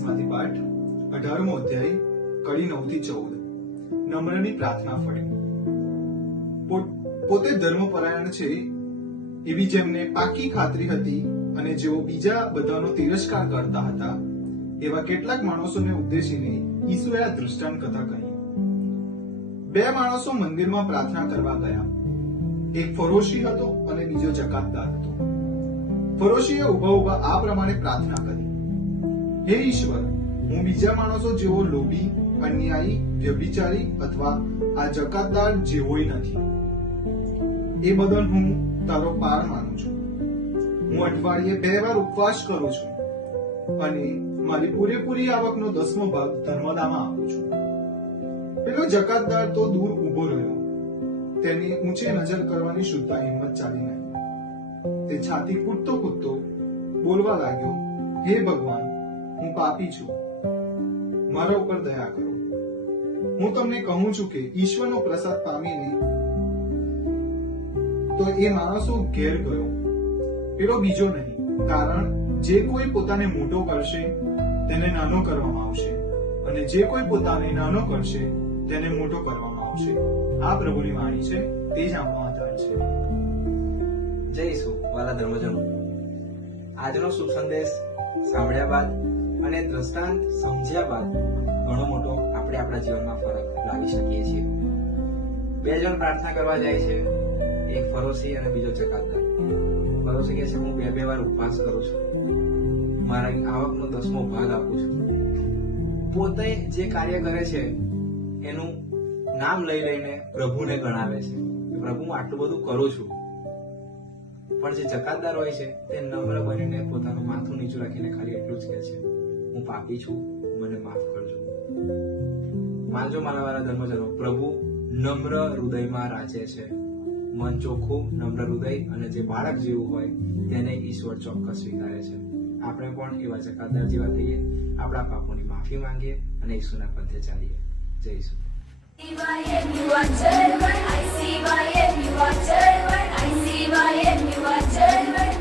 સંદેશમાંથી પાઠ 18મો અધ્યાય કડી 9 થી 14 નમ્રની પ્રાર્થના ફળે। પોતે ધર્મપરાયણ છે એવી જેમને પાકી ખાતરી હતી અને જેઓ બીજા બધાનો તિરસ્કાર કરતા હતા એવા કેટલાક માણસોને ઉદ્દેશીને ઈસુએ આ દૃષ્ટાંત કથા કહી। બે માણસો મંદિરમાં પ્રાર્થના કરવા ગયા, એક ફરોશી હતો અને બીજો જકાતદાર હતો। ફરોશીએ ઉભા ઉભા આ પ્રમાણે પ્રાર્થના કરી, હે ઈશ્વર, હું બીજા માણસો જેવો લોભી, અન્યાયી, વ્યભિચારી અથવા આ જકાતદાર જેવોય નથી। એ બદલ હું તારો પાર માનું છું। હું અઠવાડિયે 2 વાર ઉપવાસ કરું છું અને મારી પૂરેપૂરી આવકનો 10મો ભાગ ધર્મદાનમાં આપું છું। પેલો જકાતદાર તો દૂર ઉભો રહ્યો, તેની ઊંચે નજર કરવાની શુદ્ધા હિંમત ચાલી નહીં। તે છાતી કૂદતો કૂદતો બોલવા લાગ્યો, હે ભગવાન, હું પાપી છું, મારા ઉપર દયા કરો। હું તમને કહું છું કે ઈશ્વરનો પ્રસાદ પામીને તો એ માણસો ઘેર ગયો, પેલો બીજો નહીં, કારણ જે કોઈ પોતાને મોટો કરશે તેને નાનો કરવામાં આવશે અને જે કોઈ પોતાને નાનો કરશે તેને મોટો કરવામાં આવશે। આ પ્રભુની વાણી છે, તે જ આપણો આધાર છે। જય ઈસુ। વાલા ધર્મજનો, આજનો શુભ સંદેશ સાંભળ્યા બાદ અને દ્રષ્ટાંત સમજ્યા બાદ ઘણો મોટો આપણે આપણા જીવનમાં ફરક લાવી શકીએ છીએ। 2 જણ પ્રાર્થના કરવા જાય છે, એક ફરોશી અને બીજો જકાતદાર। ફરોશી કહે છે, હું 2 વાર ઉપવાસ કરું છું, મારા આવકનો 10મો ભાગ આપું છું। પોતે જે કાર્ય કરે છે એનું નામ લઈ લઈને પ્રભુને ગણાવે છે કે પ્રભુ, હું આટલું બધું કરું છું। પણ જે જકાતદાર હોય છે તે નમ્ર બનીને પોતાનું માથું નીચું રાખીને ખાલી એટલું જ કહે છે, હું પાપી છું, મને માફ કરજો। માનજો મારા વાળા ધર્મજનો, પ્રભુ નમ્ર હૃદયમાં રાચે છે। મન ચોખ્ખું, નમ્ર હૃદય અને જે બાળક જેવું હોય તેને ઈશ્વર ચોક્કસ સ્વીકારે છે। આપણે પણ એવા જકાતદાર જેવા થઈએ, આપણા પાપોની માફી માંગીએ અને ઈસુના પંથે ચાલીએ। જય ઈસુ। You are German, I see why you are German, I see why you are German.